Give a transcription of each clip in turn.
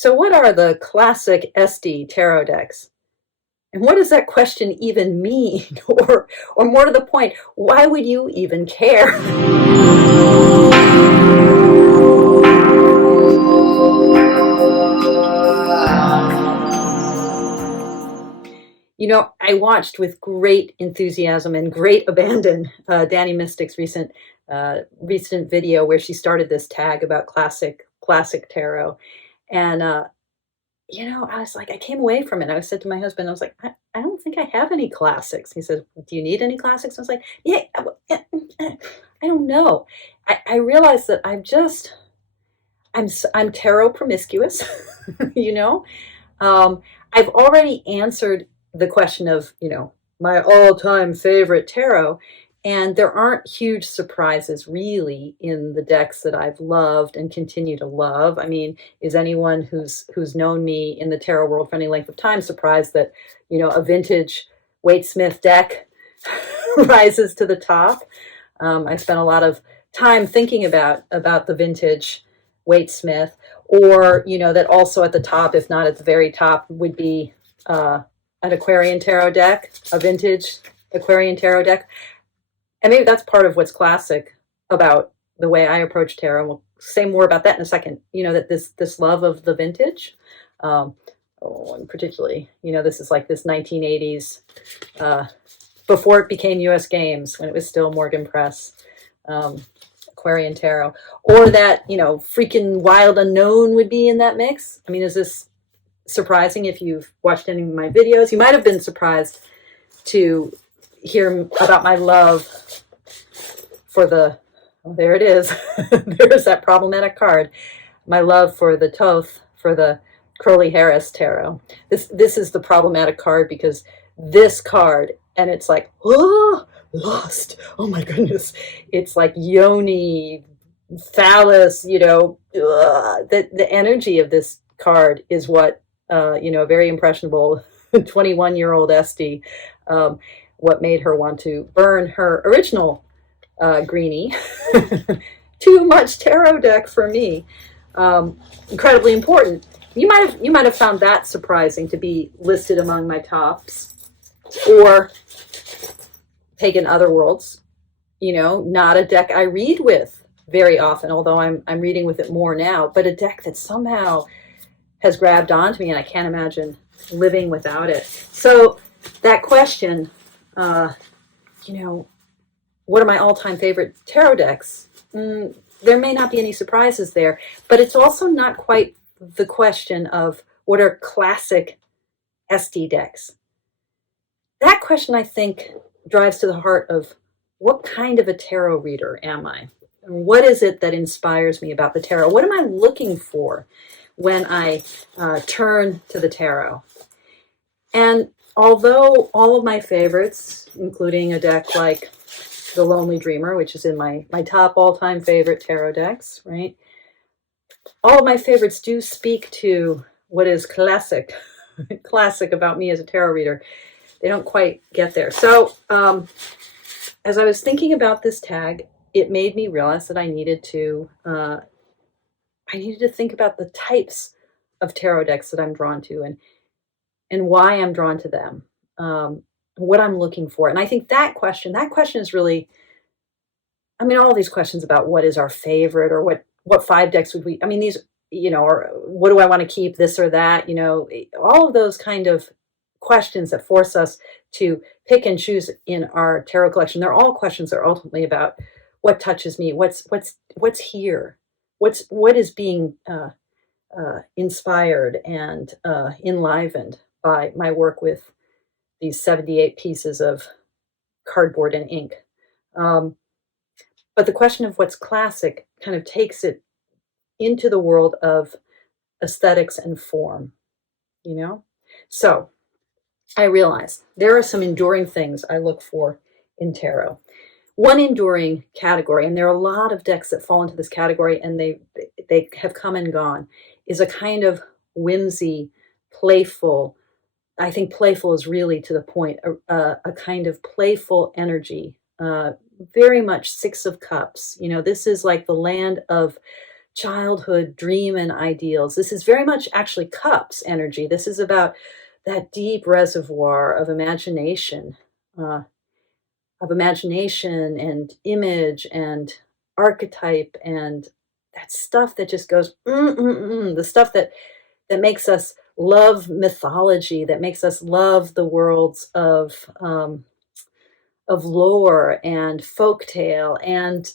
So what are the classic Esty tarot decks? And what does that question even mean? Or more to the point, why would you even care? You know, I watched with great enthusiasm and great abandon Danny Mystic's recent video where she started this tag about classic tarot, and I was like, I came away from it. I said to my husband, I was like, I don't think I have any classics. He says, do you need any classics? I was like, yeah, I don't know. I realized that I'm tarot promiscuous, you know. I've already answered the question of, my all-time favorite tarot, and there aren't huge surprises really in the decks that I've loved and continue to love. I mean, is anyone who's known me in the tarot world for any length of time surprised that, a vintage Waite Smith deck rises to the top? I spent a lot of time thinking about the vintage Waite Smith, or that also at the top, if not at the very top, would be an Aquarian tarot deck, a vintage Aquarian tarot deck. And maybe that's part of what's classic about the way I approach tarot. And we'll say more about that in a second. That this love of the vintage, and particularly, this is like this 1980s, before it became U.S. Games, when it was still Morgan Press, Aquarian tarot, or that, freaking Wild Unknown would be in that mix. I mean, is this surprising? If you've watched any of my videos, you might have been surprised to hear about my love for there it is. There's that problematic card. My love for the Thoth, for the Crowley Harris tarot. This is the problematic card because this card, and it's like, oh, lost. Oh my goodness. It's like yoni, phallus, the energy of this card is what, very impressionable 21-year-old Esty, what made her want to burn her original greenie. Too much tarot deck for me. Incredibly important. You might have found that surprising to be listed among my tops. Or Pagan Otherworlds, not a deck I read with very often, although I'm reading with it more now, but a deck that somehow has grabbed onto me and I can't imagine living without it. So that question, what are my all-time favorite tarot decks? There may not be any surprises there, but it's also not quite the question of what are classic Esty decks. That question, I think, drives to the heart of what kind of a tarot reader am I? And what is it that inspires me about the tarot? What am I looking for when I turn to the tarot? And although all of my favorites, including a deck like The Lonely Dreamer, which is in my top all-time favorite tarot decks, right? All of my favorites do speak to what is classic about me as a tarot reader. They don't quite get there. So as I was thinking about this tag, it made me realize that I needed to think about the types of tarot decks that I'm drawn to and why I'm drawn to them, what I'm looking for. And I think that question is really, all these questions about what is our favorite or what 5 decks would we, these, or what do I want to keep, this or that, all of those kind of questions that force us to pick and choose in our tarot collection. They're all questions that are ultimately about what touches me, what's here, what is being inspired and enlivened by my work with these 78 pieces of cardboard and ink. But the question of what's classic kind of takes it into the world of aesthetics and form, So I realize there are some enduring things I look for in tarot. One enduring category, and there are a lot of decks that fall into this category, and they have come and gone, is a kind of whimsy, playful. I think playful is really to the point, a kind of playful energy, very much 6 of Cups. This is like the land of childhood dream and ideals. This is very much actually cups energy. This is about that deep reservoir uh, of imagination and image and archetype and that stuff that just goes the stuff that makes us love mythology, that makes us love the worlds of lore and folktale. And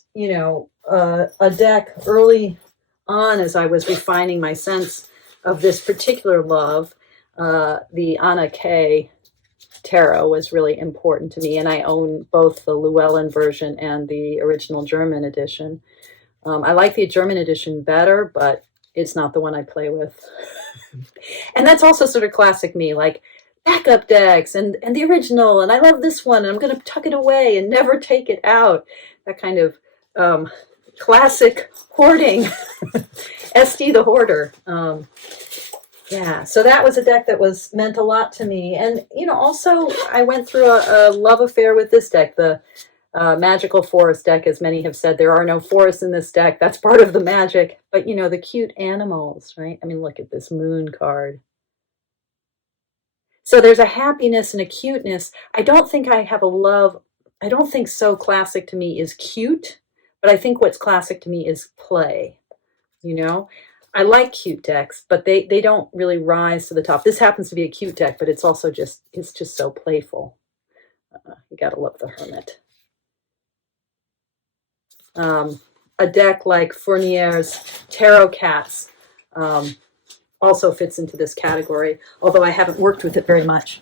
a deck early on, as I was refining my sense of this particular love, the Anna K tarot was really important to me, and I own both the Llewellyn version and the original German edition. I like the German edition better, but it's not the one I play with. And that's also sort of classic me, like backup decks and the original, and I love this one, and I'm going to tuck it away and never take it out. That kind of classic hoarding. Esty the hoarder. Yeah, so that was a deck that was meant a lot to me. And, also I went through a love affair with this deck, the Magical Forest deck. As many have said, there are no forests in this deck. That's part of the magic. But, the cute animals, right? I mean, look at this moon card. So there's a happiness and a cuteness. I don't think I have a love. I don't think so classic to me is cute, but I think what's classic to me is play. I like cute decks, but they don't really rise to the top. This happens to be a cute deck, but it's also just so playful. You gotta love the Hermit. A deck like Fournier's Tarot Cats also fits into this category, although I haven't worked with it very much.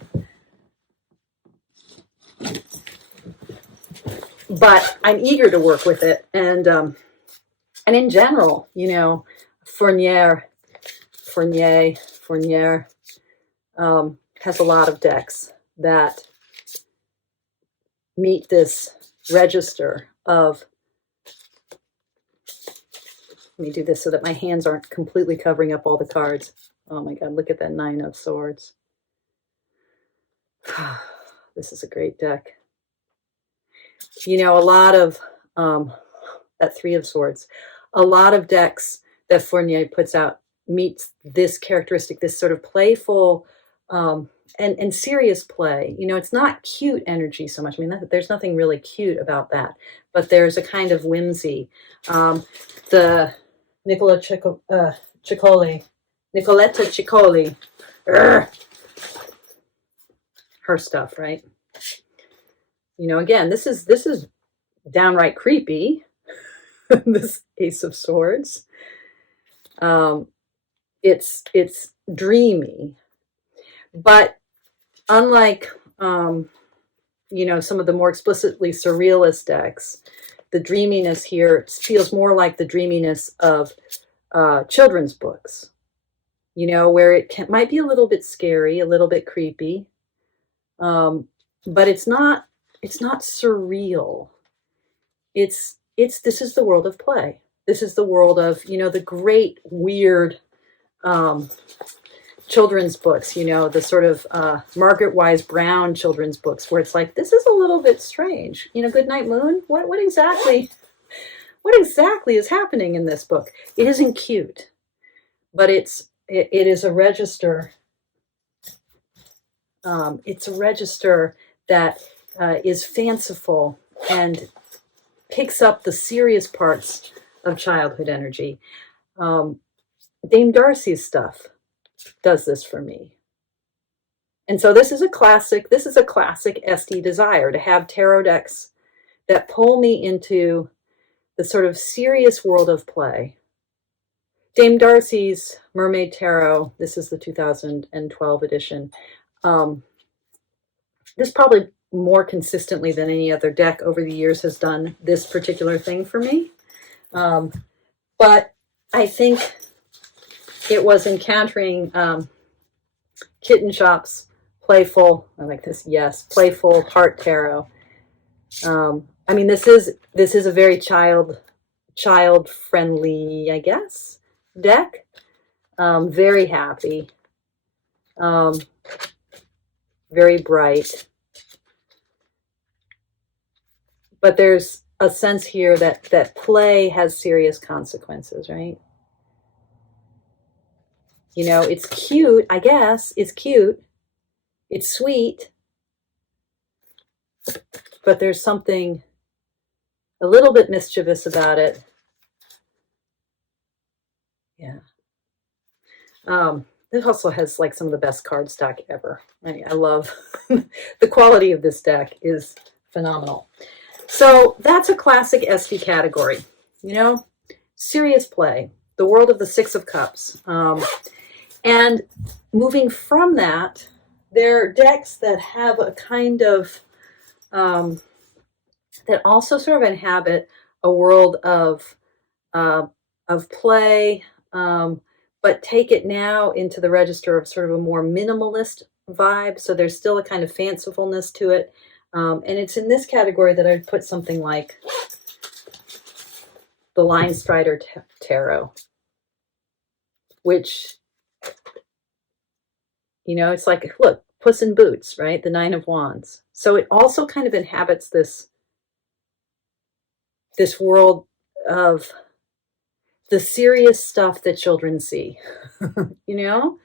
But I'm eager to work with it, and in general, Fournier has a lot of decks that meet this register of. Let me do this so that my hands aren't completely covering up all the cards. Oh my God, look at that 9 of Swords. This is a great deck. A lot of that 3 of Swords, a lot of decks that Fournier puts out meets this characteristic, this sort of playful and serious play. It's not cute energy so much. I mean, there's nothing really cute about that, but there's a kind of whimsy. The Nicoletta Ceccoli, her stuff, right? Again, this is downright creepy. This Ace of Swords. It's dreamy, but unlike some of the more explicitly surrealist decks, the dreaminess here feels more like the dreaminess of children's books. Where it might be a little bit scary, a little bit creepy, but it's not surreal. This is the world of play. This is the world of, the great weird children's books, the sort of Margaret Wise Brown children's books, where it's like, this is a little bit strange. Goodnight Moon, what exactly is happening in this book? It isn't cute, but it is a register. It's a register that is fanciful and picks up the serious parts of childhood energy. Dame Darcy's stuff does this for me. And so this is a classic Esty desire, to have tarot decks that pull me into the sort of serious world of play. Dame Darcy's Mermaid Tarot, this is the 2012 edition. This probably more consistently than any other deck over the years has done this particular thing for me. But I think it was encountering Kitten Shop's Playful, I like this, yes, Playful Heart Tarot. I mean, this is a very child friendly, I guess, deck. Very happy, very bright. But there's a sense here that play has serious consequences, right? You know, it's cute, I guess. It's cute. It's sweet. But there's something a little bit mischievous about it. Yeah. This also has like some of the best cardstock ever. I love the quality of this deck is phenomenal. So that's a classic Esty category, you know, serious play, the world of the Six of Cups. And moving from that, there are decks that have a kind of, that also sort of inhabit a world of play, but take it now into the register of sort of a more minimalist vibe. So there's still a kind of fancifulness to it. And it's in this category that I'd put something like the Line Strider Tarot, which, you know, it's like, look, Puss in Boots, right? The Nine of Wands. So it also kind of inhabits this world of the serious stuff that children see, you know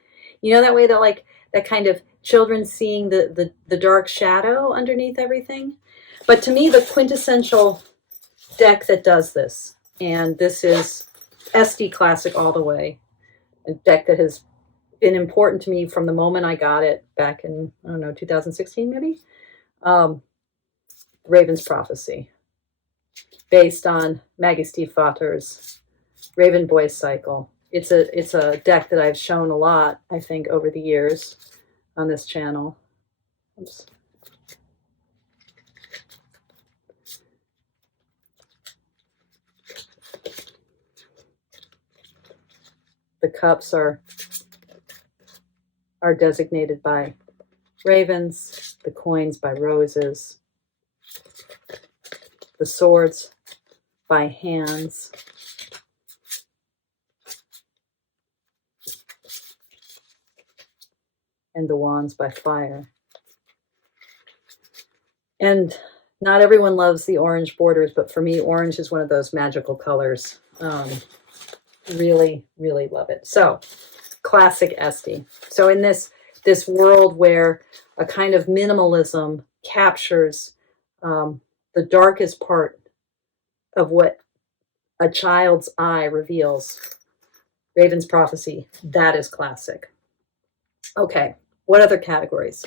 that way that like that kind of children seeing the dark shadow underneath everything. But to me, the quintessential deck that does this, and this is Esty classic all the way, a deck that has been important to me from the moment I got it back in, I don't know, 2016 maybe, Raven's Prophecy, based on Maggie Stiefvater's Raven Boys cycle. It's a deck that I've shown a lot, I think, over the years on this channel. Oops. The cups are designated by ravens, the coins by roses, the swords by hands, and the wands by fire. And not everyone loves the orange borders, but for me, orange is one of those magical colors. Really, really love it. So, classic Esty. So in this world where a kind of minimalism captures the darkest part of what a child's eye reveals, Raven's Prophecy, that is classic. Okay, what other categories?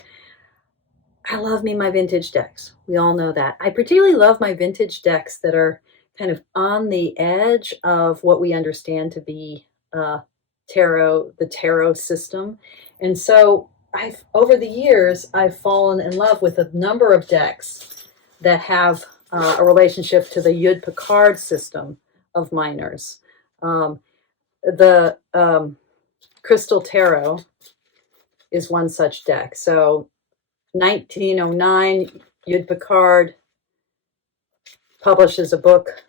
I love me my vintage decks. We all know that. I particularly love my vintage decks that are kind of on the edge of what we understand to be tarot, the tarot system. And so over the years, I've fallen in love with a number of decks that have a relationship to the Yud Picard system of minors. The Crystal Tarot is one such deck. So 1909, Yud Picard publishes a book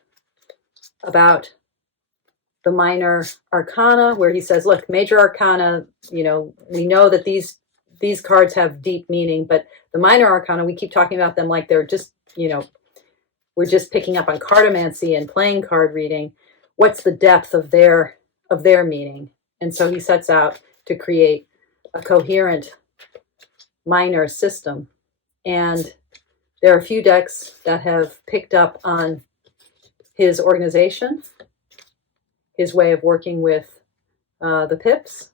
about the minor arcana, where he says, look, major arcana, you know, we know that these cards have deep meaning, but the minor arcana, we keep talking about them like they're just, you know, we're just picking up on cartomancy and playing card reading. What's the depth of their meaning? And so he sets out to create a coherent minor system. And there are a few decks that have picked up on his organization, his way of working with the pips.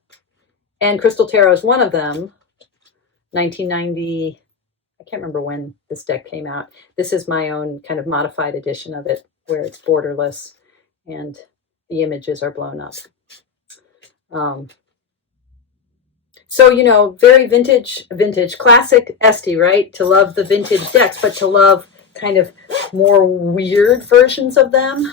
And Crystal Tarot is one of them. 1990, I can't remember when this deck came out. This is my own kind of modified edition of it, where it's borderless and the images are blown up. So, you know, very vintage, classic Esty, right? To love the vintage decks, but to love kind of more weird versions of them.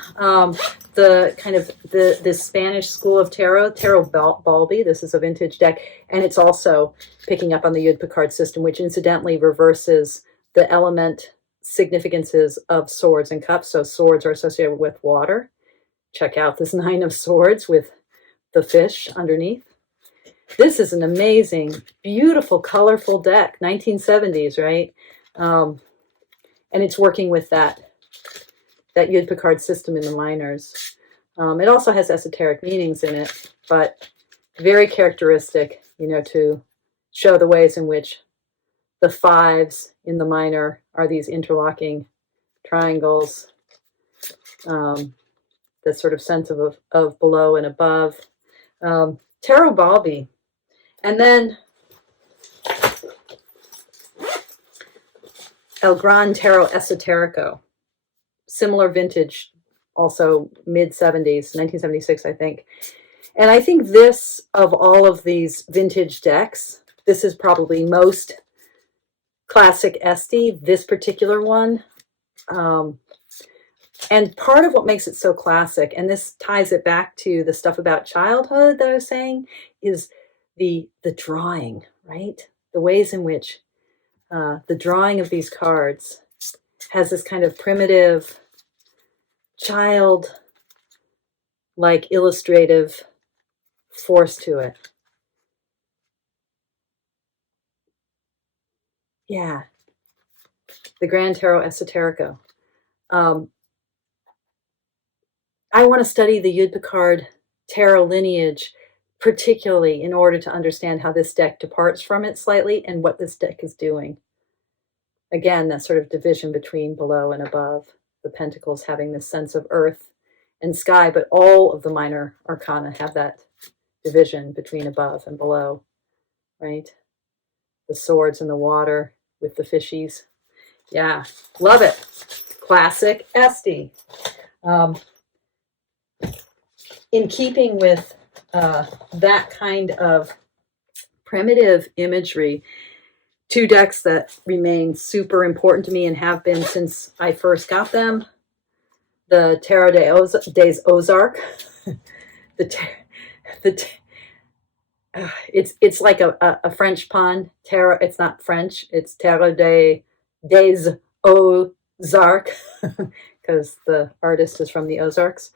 The kind of the Spanish school of tarot Balbi. This is a vintage deck, and it's also picking up on the Yud Picard system, which incidentally reverses the element significances of swords and cups. So swords are associated with water. Check out this Nine of Swords with the fish underneath. This is an amazing, beautiful, colorful deck, 1970s, right? And it's working with that that Yud Picard system in the minors. It also has esoteric meanings in it, but very characteristic, to show the ways in which the fives in the minor are these interlocking triangles, the sort of sense of below and above. Tarot Balbi. And then El Gran Tarot Esoterico. Similar vintage, also mid-70s, 1976, I think. And I think this, of all of these vintage decks, this is probably most classic Esty, this particular one. And part of what makes it so classic, and this ties it back to the stuff about childhood that I was saying, is the drawing, right? The ways in which the drawing of these cards has this kind of primitive, child-like illustrative force to it. Yeah. The Grand Tarot Esoterico. I want to study the Yud Picard tarot lineage, particularly in order to understand how this deck departs from it slightly and what this deck is doing. Again, that sort of division between below and above, the pentacles having this sense of earth and sky, but all of the minor arcana have that division between above and below, right? The swords in the water with the fishies. Yeah, love it. Classic Esty. In keeping with that kind of primitive imagery, two decks that remain super important to me and have been since I first got them, the Tarot des Ozark. It's like a French pun. Tarot, it's not French. It's Tarot des Ozark because the artist is from the Ozarks.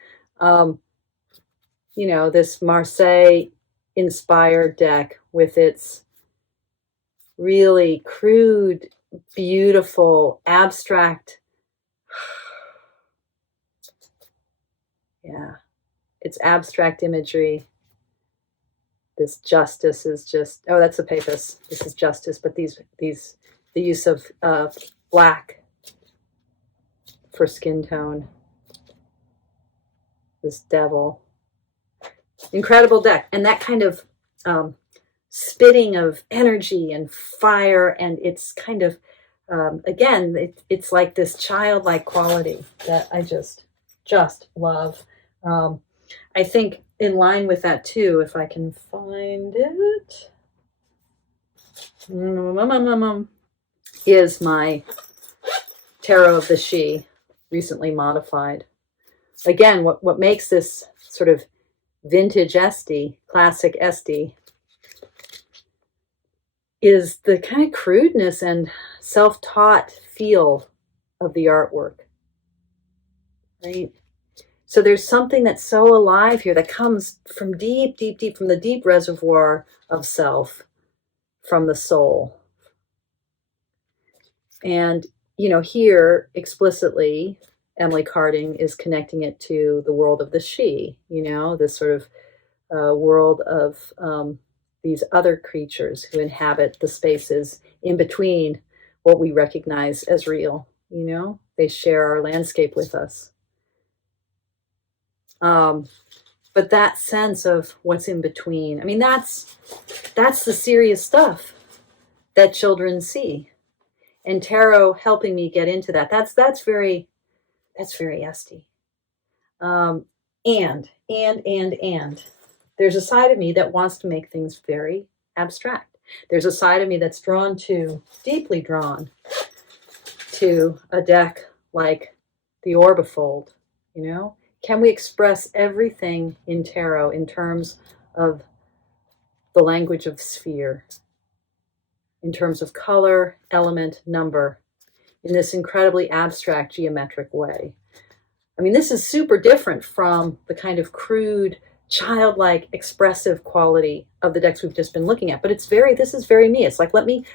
This Marseille-inspired deck with its really crude, beautiful, abstract. Yeah, it's abstract imagery. This justice is just, oh, that's a papus. This is justice, but the use of black for skin tone. This devil. Incredible deck. And that kind of spitting of energy and fire, and it's kind of, again, it's like this childlike quality that I just love. I think in line with that too, if I can find it, is my Tarot of the She, recently modified. Again, what makes this sort of vintage Esty, classic Esty, is the kind of crudeness and self-taught feel of the artwork, right? So there's something that's so alive here that comes from deep, deep, deep, from the deep reservoir of self, from the soul. And, here explicitly, Emily Carding is connecting it to the world of the she, this sort of world of these other creatures who inhabit the spaces in between what we recognize as real. They share our landscape with us. But that sense of what's in between, that's the serious stuff that children see, and tarot helping me get into that. That's very Esty. And there's a side of me that wants to make things very abstract. There's a side of me that's deeply drawn to a deck like the Orbifold. Can we express everything in tarot in terms of the language of sphere, in terms of color, element, number, in this incredibly abstract geometric way? This is super different from the kind of crude, childlike, expressive quality of the decks we've just been looking at. But this is very me. It's like, let me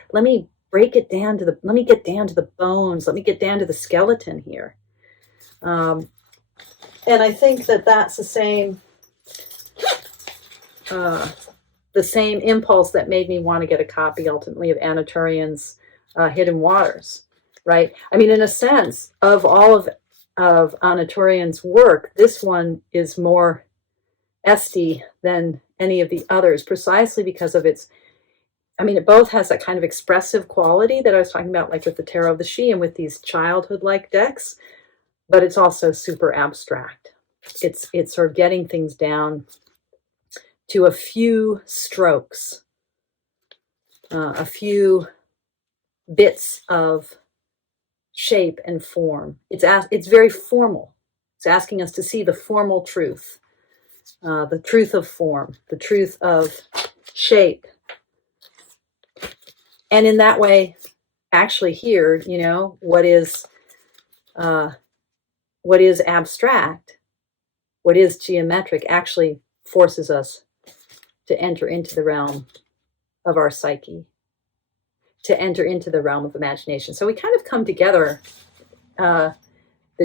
break it down let me get down to the bones. Let me get down to the skeleton here. And I think that that's the same impulse that made me want to get a copy ultimately of Anna Turian's Hidden Waters, right? I mean, in a sense, of all of Anna Turian's work, this one is more Esty than any of the others, precisely because of its, I mean, it both has that kind of expressive quality that I was talking about, like with the Tarot of the She and with these childhood-like decks, but it's also super abstract. It's sort of getting things down to a few strokes, a few bits of shape and form. It's very formal. It's asking us to see the formal truth, the truth of form, the truth of shape. And in that way, actually here, you know, what is abstract, what is geometric, actually forces us to enter into the realm of our psyche, to enter into the realm of imagination. So we kind of come together, the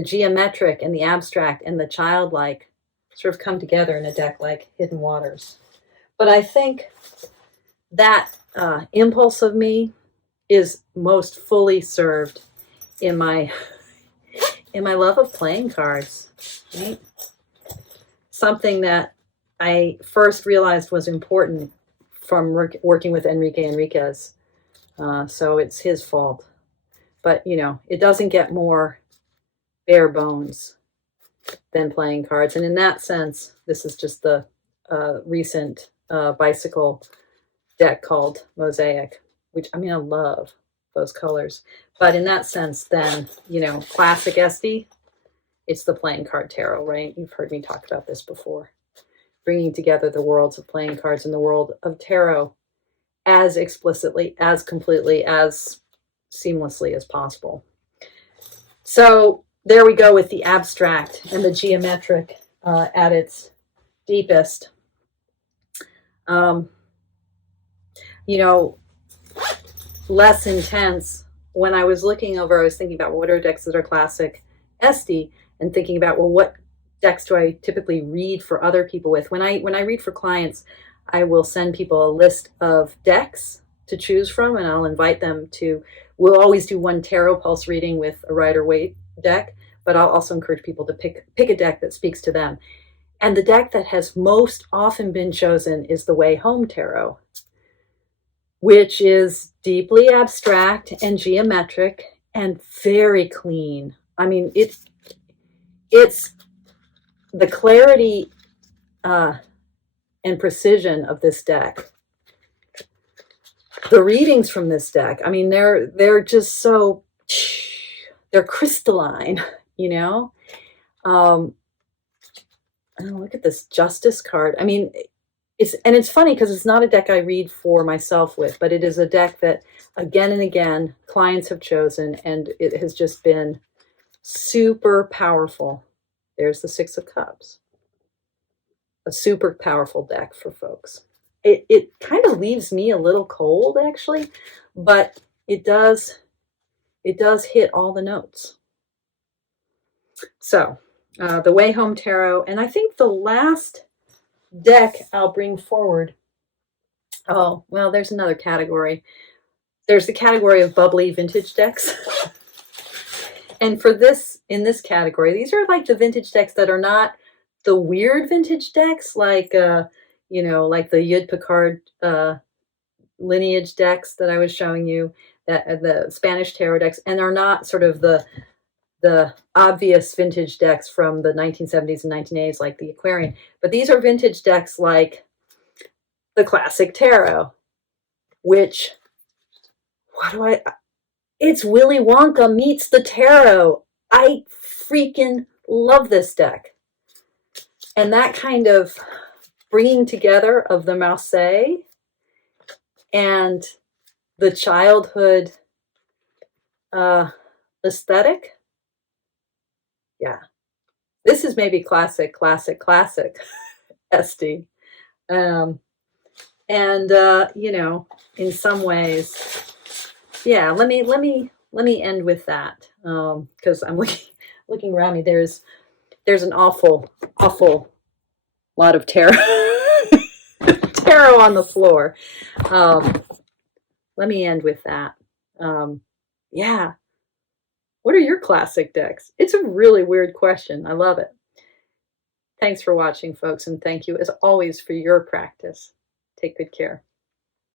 geometric and the abstract and the childlike sort of come together in a deck like Hidden Waters. But I think that impulse of me is most fully served in my love of playing cards, right? Something that I first realized was important from working with Enrique Enriquez. So it's his fault. But, you know, it doesn't get more bare bones than playing cards. And in that sense, this is just the recent bicycle deck called Mosaic, which, I mean, I love those colors. But in that sense, then, you know, classic Esty, it's the playing card tarot, right? You've heard me talk about this before. Bringing together the worlds of playing cards and the world of tarot as explicitly, as completely, as seamlessly as possible. So there we go with the abstract and the geometric at its deepest. You know, less intense. When I was looking over, I was thinking about what are decks that are classic Esty, and thinking about, well, what decks do I typically read for other people with? When I read for clients, I will send people a list of decks to choose from, and I'll invite them to, we'll always do one tarot pulse reading with a Rider-Waite deck, but I'll also encourage people to pick a deck that speaks to them. And the deck that has most often been chosen is the Way Home Tarot, which is deeply abstract and geometric and very clean. I mean, it's the clarity and precision of this deck. The readings from this deck, I mean, they're just so, they're crystalline, you know? Oh, look at this Justice card. I mean, it's funny because it's not a deck I read for myself with, but it is a deck that again and again clients have chosen, and it has just been super powerful. There's the Six of Cups. A super powerful deck for folks. It kind of leaves me a little cold, actually, but it does hit all the notes. So, the Way Home Tarot, and I think the last deck I'll bring forward, oh, well, there's another category. There's the category of bubbly vintage decks. And for this, in this category, these are like the vintage decks that are not the weird vintage decks, like, you know, like the Yud Picard lineage decks that I was showing you, that the Spanish tarot decks, and are not sort of the obvious vintage decks from the 1970s and 1980s, like the Aquarian. But these are vintage decks like the classic tarot, which, it's Willy Wonka meets the tarot. I freaking love this deck. And that kind of bringing together of the Marseille and the childhood aesthetic. Yeah. This is maybe classic Esty. You know, in some ways, yeah, let me end with that, because I'm looking around me, there's an awful lot of tarot tarot on the floor. Let me end with that. Yeah. What are your classic decks? It's a really weird question. I love it. Thanks for watching, folks, and thank you, as always, for your practice. Take good care.